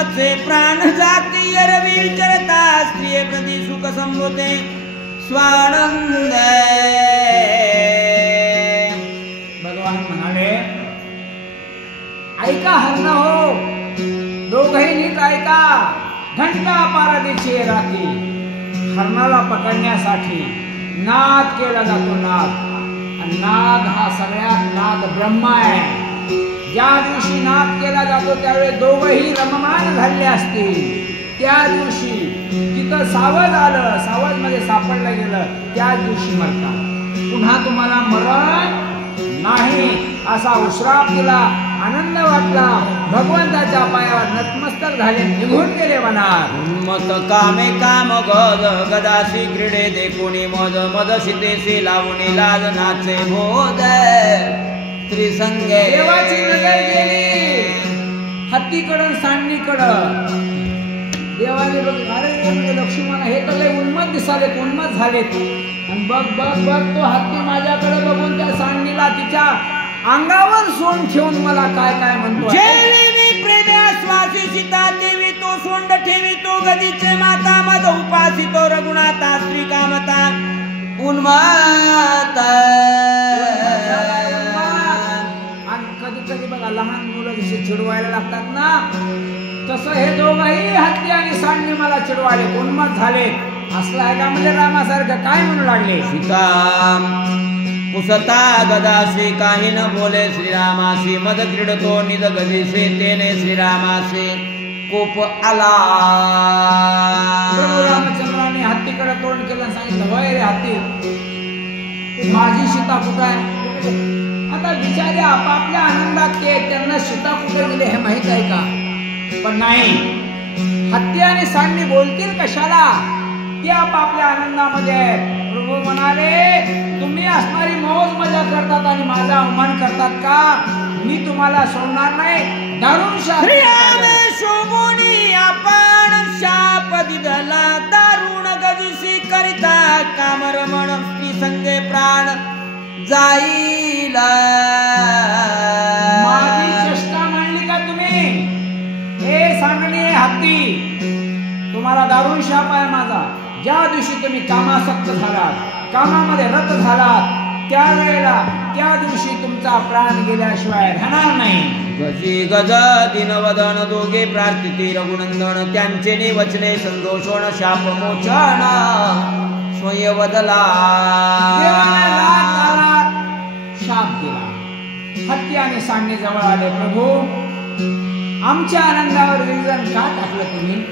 मत्से प्राण जाती अरवी विचरता स्त्रिये प्रति सुख संभोते स्वानंद. भगवान म्हणाले, ऐका हरण हो, दोघही नीट ऐका. घंटा पारदीची रात्री हरणाला पकडण्यासाठी नाद केला जातो. नाद, आणि नाद हा सगळ्यात नाद ब्रह्म आहे. ज्या दिवशी नाद केला जातो त्यावेळी दोघही रममाण झाले असतील. त्या दिवशी जिथं सावध आलं, सावध मध्ये सापडलं गेलं, त्या दिवशी मरतात. पुन्हा तुम्हाला मरण नाही असा उश्राप दिला. आनंद वाटला. भगवंताच्या पायावर नतमस्तक झाले, निघून गेले मनात. मत कामे काम गज गदासी क्रीडे दे कोणी मज मद शितेसी लावणी लाज नाचे बोध त्रिसंगे. देवाची नजर गेली हत्तीकडं सांडणीकडं. देवाने बघ, अरे म्हणजे लक्ष्मण हे तर लय उन्मत दिसालेत, उन्मत झालेत. आणि बघ बघ बघ तो हत्ती माझ्याकडे बघून त्या सांडणीला तिच्या अंगावर सोंड ठेवून मला काय काय म्हणतो. प्रेमे आश्वासी सीता देवी तो सोंड ठेवी तो गदीचे माता मद उपासी तो रघुनाथा श्री कामता उन्माता. आणि कधी कधी बघा लहान मुलं जसे चिडवायला लागतात ना, तसं हे दोघंही हत्ती आणि सांडणी मला चिडवाले, उन्मत झाले. असलं आहे का म्हणजे रामासारखं काय म्हणू लागले. सीता पुसता गदासी काही न बोले श्रीरामासी मद क्रीडतो निज गदीसे तेने श्रीरामासे कोप आला. प्रभू रामचंद्राने हत्तीकडे तोंड केलं आणि सांगितलं, होय रे हत्ती, माझी सीता कुठं आहे. आता बिचारे आपापल्या आनंदात ते, त्यांना सीता कुठे गेले हे माहित आहे का. पण नाही, हत्ती आणि सांडणी बोलतील कशाला, ते आपापल्या आनंदामध्ये आहेत. प्रभू म्हणाले, तुम्ही असणारी मौज मजा करतात आणि माझा अवमान करतात का. मी तुम्हाला सोडणार नाही. दारुण शाप शोभोनी आपण शाप दिदला दारुण गजुसी करिता कामरमण स्त्री संगे प्राण जाईला. माझी चेष्टा मांडली का तुम्ही. हे सांगणे हत्ती, तुम्हाला दारुण शाप आहे माझा. ज्या दिवशी तुम्ही कामासक्त झालात, कामामध्ये रत झालात, त्यावेळेला त्या दिवशी तुमचा प्राण गेल्याशिवाय राहणार नाही. गजी गज दिनवदन दोघे प्रार्थिती रघुनंदन त्यांचे निवचने संतोषण शाप मोचन स्वयंवदला. शाप दिला. हत्ती आणि सांडणे जवळ आले. प्रभू, आमच्या आनंदावर विरजन का टाकलं तुम्ही.